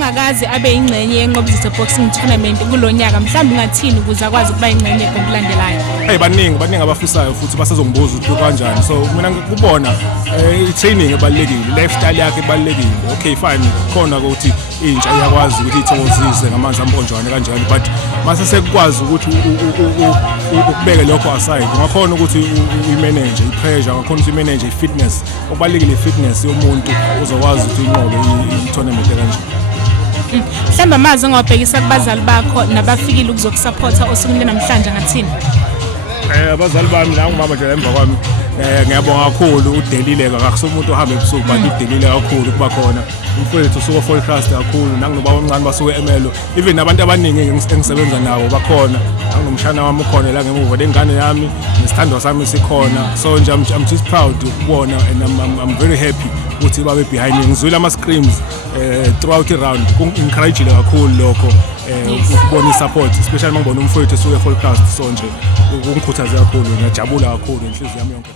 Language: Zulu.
ongakaze abe ingxenye yenqobuzitho boxing tournament kulonyaka mhlawumbe ungathini ukuze akwazi ukuba ingxenye ngokulandelayo? Baningi abafisayo futhi basazongibuza ukuthi kanjani. So mina ngikubona i-training ebalekile, lifestyle yakhe ebalekile. Okay fine, khona ukuthi intsha iyakwazi ukuthi ithokozise ngamanzi amponjwane kanjani, but mase sekwazi ukuthi ukubeke lokho aside, ungakhona ukuthi uyimanage i-pressure, ungakhona ukuthi uyimanage i-fitness. Okubalekile i-fitness yomuntu uzokwazi ukuthi inqobe i-tournament kanjani. Mhlawumbe amazi ngawabhekisa kubazali bakho nabafikile ukuzokusupporta osukwini namhlanje ngathini? Abazali bami la ngumama nje emva kwami ngiyabonga kakhulu udelile akakusomuntu ohamba ebusuku but udelile kakhulu kuba khona umfowethu usuka full trust kakhulu nanginobaba omncane basuke eMelo even nabantu abaningi engisebenza nabo bakhona nanginomshana wami ukhona la ngemuva lengane yami nesithandwa sami sikhona so nje I'm just proud ukubona and I'm very happy ukuthi babe behind me ngizwile ama screams throughout around encourage kakhulu lokho ukubona support especially mangibona umfowethu esuke full trust so nje ungikhuthaze kakhulu ngiyajabula kakhulu inhliziyo yami yonke.